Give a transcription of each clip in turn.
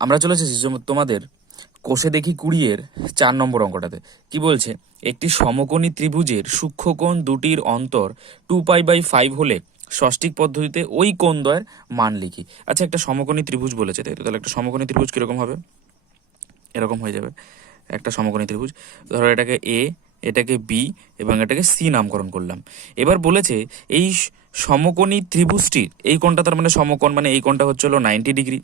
আমরা চলে এসেছি তোমাদের কোষে দেখি কুড়িয়ের চার নম্বর অঙ্কটাতে। কি বলছে? একটি সমকোণী ত্রিভুজের সূক্ষ্মকোণ দুটির অন্তর টু পাই বাই ফাইভ হলে ষষ্ঠিক পদ্ধতিতে ওই কোণদ্বয়ের মান লিখি। আচ্ছা একটা সমকোণী ত্রিভুজ বলেছে, তাই তো? তাহলে একটা সমকোণী ত্রিভুজ কীরকম হবে? এরকম হয়ে যাবে। একটা সমকোণী ত্রিভুজ। ধরো এটাকে এ এটাকে বি এবং এটাকে সি নামকরণ করলাম। এবার বলেছে এই সমকোণী ত্রিভুজটির, এই কোণটা তার মানে সমকোণ মানে এই কোণটা হচ্ছে হলো নাইনটি ডিগ্রি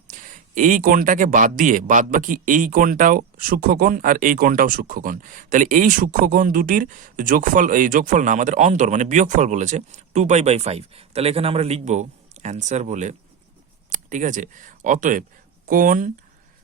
এই কোণটাকে বাদ দিয়ে বাদ বাকি এই কোণটাও সূক্ষ্মকোণ আর এই কোণটাও সূক্ষ্মকোণ। তাহলে এই সূক্ষ্মকোণ দুটির যোগফল, এই যোগফল না, আমাদের অন্তর মানে বিয়োগফল বলেছে টু পাই বাই ফাইভ তাহলে এখানে আমরা লিখব অ্যান্সার বলে, ঠিক আছে? অতএব কোণ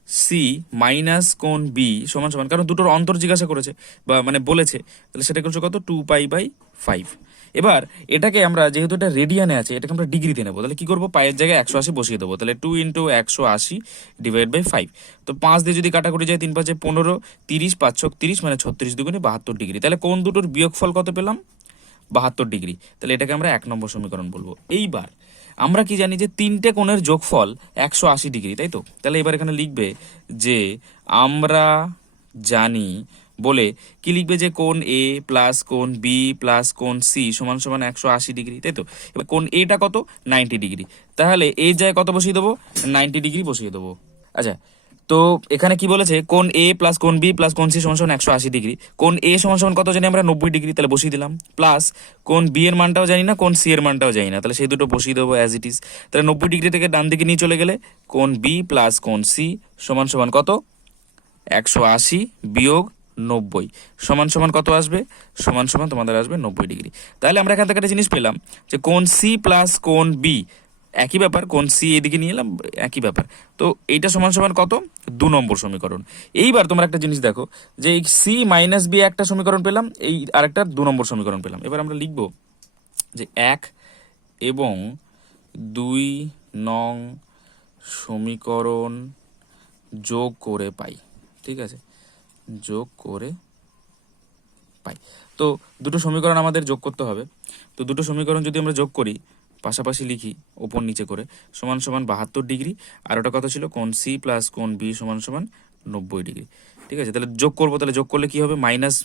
সি মাইনাস কোণ বি সমান সমান, কারণ দুটোর অন্তর জিজ্ঞাসা করেছে, বা মানে বলেছে, তাহলে সেটা করছে কত? টু পাই বাই ফাইভ এবার এটাকে আমরা যেহেতু এটা রেডিয়ানে আছে, এটাকে আমরা ডিগ্রিতে নেব। তাহলে কি করব? পায়ের জায়গায় একশো আশি বসিয়ে দেবো। তাহলে টু ইন্টু একশো আশি ডিভাইড বাই ফাইভ তো পাঁচ দিয়ে যদি কাটাকুটি যায় তিন পাঁচে পনেরো, তিরিশ, পাঁচ ছক তিরিশ মানে ছত্রিশ দুগুণে বাহাত্তর ডিগ্রি। তাহলে কোন দুটোর বিয়োগফল কত পেলাম? বাহাত্তর ডিগ্রি। তাহলে এটাকে আমরা এক নম্বর সমীকরণ বলব। এইবার আমরা কি জানি যে তিনটে কোণের যোগফল একশো আশি ডিগ্রি, তাই তো? তাহলে এবার এখানে লিখবে যে আমরা জানি বলে কি লিখবে যে কোন এ প্লাস কোন বি প্লাস কোন সি সমান সমান একশো আশি ডিগ্রি, তাই তো? এবার কোন এটা কত? Ninety degree. তাহলে এই জায়গায় কত বসিয়ে দেবো? নাইনটি ডিগ্রি বসিয়ে দেবো। আচ্ছা তো এখানে কি বলেছে? কোন এ প্লাস কোন বি প্লাস কোন সি সমান সমান একশো আশি ডিগ্রি। কোন এ সমান সমান কত জানি আমরা? নব্বই ডিগ্রি, তাহলে বসিয়ে দিলাম। প্লাস কোন বি এর মানটাও জানি না কোন সি এর মানটাও জানি না। তাহলে সেই দুটো বসিয়ে দেবো অ্যাজ ইট ইজ তাহলে নব্বই ডিগ্রি থেকে ডান দিকে নিয়ে চলে গেলে কোন বি প্লাস কোন সি সমান সমান কত? একশো আশি বিয়োগ নব্বই। সমান সমান কত আসবে? সমান সমান তোমাদের আসবে নব্বই ডিগ্রি। তাহলে আমরা এখান থেকে একটা জিনিস পেলাম যে কোন সি প্লাস কোন বি একই ব্যাপার কোন সি এদিকে নিয়ে এলাম, একই ব্যাপার। তো এইটা সমান সমান কত? দু নম্বর সমীকরণ। এইবার তোমরা একটা জিনিস দেখো যে এই সি মাইনাস বি একটা সমীকরণ পেলাম, এই আরেকটা দু নম্বর সমীকরণ পেলাম। এবার আমরা লিখব যে এক এবং দুই নং সমীকরণ যোগ করে পাই। ঠিক আছে? যোগ করে পাই। তো দুটো সমীকরণ আমাদের যোগ করতে হবে। তো দুটো সমীকরণ যদি আমরা যোগ করি, পাশাপাশি লিখি ওপর নিচে করে, সমান সমান বাহাত্তর ডিগ্রি, আর ওটা কথা ছিল? কোন সি প্লাস কোন বি সমান সমান নব্বই ডিগ্রি। ঠিক আছে? তাহলে যোগ করব, তাহলে যোগ করলে কি হবে? মাইনাস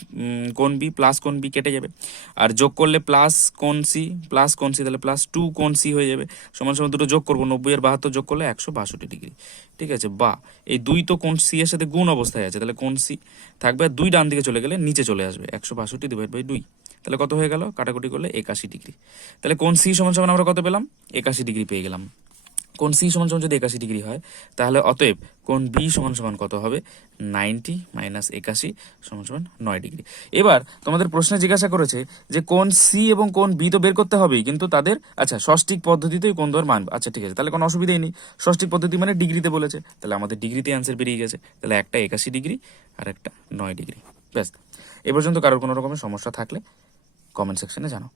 কোন বি প্লাস কোন বি কেটে যাবে। আর যোগ করলে প্লাস কোন সি প্লাস কোন সি তাহলে প্লাস টু কোন সি হয়ে যাবে। সমান সমান দুটো যোগ করব, নব্বই আর বাহাত্তর যোগ করলে একশো বাষট্টি ডিগ্রি। ঠিক আছে? বা, এই দুই তো কোন সি এর সাথে গুণ অবস্থায় আছে, তাহলে কোন সি থাকবে আর দুই ডান দিকে চলে গেলে নিচে চলে আসবে, একশো বাষট্টি ডিভাইড বাই দুই। তাহলে কত হয়ে গেল? কাটাকুটি করলে একাশি ডিগ্রি। তাহলে কোন সি সমান সমান আমরা কত পেলাম? একাশি ডিগ্রি পেয়ে গেলাম। কোন সি সমান সমান যদি একাশি ডিগ্রি হয়, তাহলে অতএব কোন বি সমান সমান কত হবে? নাইনটি মাইনাস একাশি সমান সমান নয় ডিগ্রি। এবার তোমাদের প্রশ্নে জিজ্ঞাসা করেছে যে কোন সি এবং কোন বি তো বের করতে হবেই, কিন্তু তাদের আচ্ছা ষষ্ঠিক পদ্ধতিতেই কোন ধর মান আচ্ছা ঠিক আছে, তাহলে কোনো অসুবিধাই নেই। ষষ্ঠিক পদ্ধতি মানে ডিগ্রিতে বলেছে, তাহলে আমাদের ডিগ্রিতে অ্যান্সার বেরিয়ে গেছে, তাহলে একটা একাশি ডিগ্রি আর একটা নয় ডিগ্রি, ব্যাস। এ পর্যন্ত কারোর কোনো রকমের সমস্যা থাকলে কমেন্ট সেকশনে জানাও।